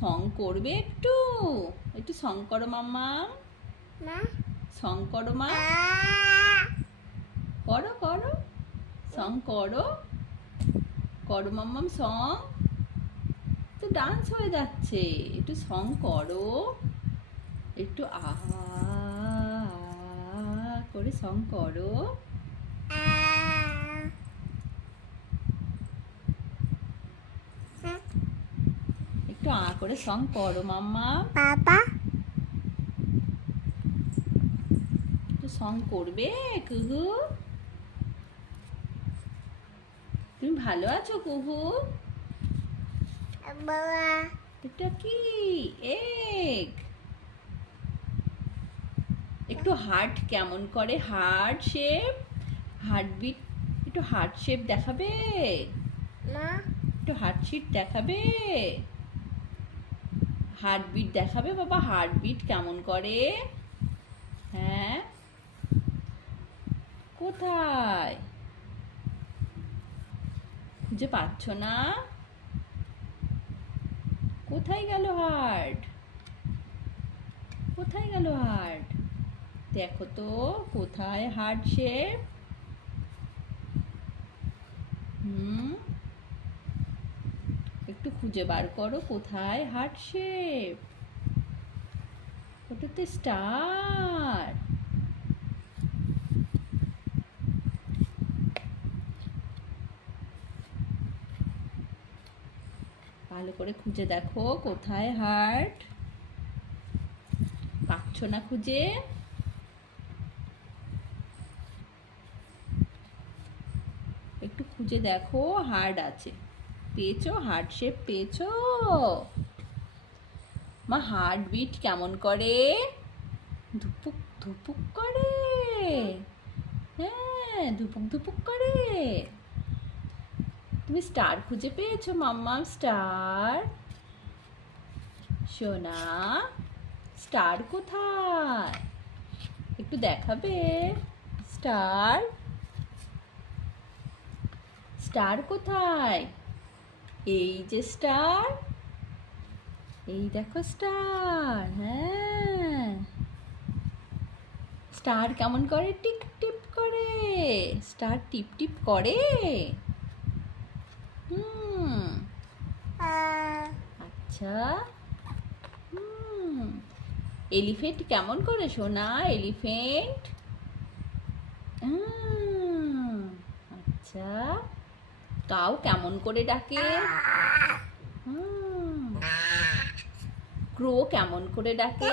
Song করবে একটু একটু সং করো মাম্মা। সং করো মা, করো করো সং করো, করো মাম্মাম সং। তো ডান্স হয়ে যাচ্ছে, একটু সং করো, একটু আ করে সং করো। একটু আ করে সং করো মাম্মা। বাবা একটু সং করবে কুহু। তুমি ভালো আছো কুহু? বাবা এটা কি এগ? একটু হার্ট কেমন করে, হার্ট শেপ, হার্টবিট, একটু হার্ট শেপ দেখাবে, মা একটু হার্ট শেপ দেখাবে, হার্টবিট দেখাবে বাবা, হার্টবিট কেমন করে। হ্যাঁ কোথায় খুঁজে পাচ্ছ না? কোথায় গেল হার্ট? কোথায় গেল হার্ট? দেখো তো কোথায় হার্ট শেপ। একটু খুঁজে বার করো কোথায় হার্ট শেপ। ওটাতে স্টার। ভালো করে খুঁজে দেখো কোথায় হার্ট। পাচ্ছ না খুঁজে? একটু খুঁজে দেখো, হার্ট আছে, পেয়েছো? হার্ট শেপ পেয়েছো? মা হার্ট বিট কেমন করে? ধুপুক ধুপুক করে। হ্যাঁ ধুপুক ধুপুক করে। তুমি স্টার খুঁজে পেয়েছো মাম্মা? স্টার সোনা, স্টার কোথায় একটু দেখাবে? স্টার, স্টার কোথায়? এই যে স্টার, এই দেখো স্টার। হ্যাঁ স্টার কেমন করে? টিপ টিপ করে। স্টার টিপ টিপ করে। আচ্ছা। এলিফেন্ট কেমন করে সোনা? এলিফেন্ট আচ্ছা। কাউ কেমন করে ডাকে? ক্রো কেমন করে ডাকে?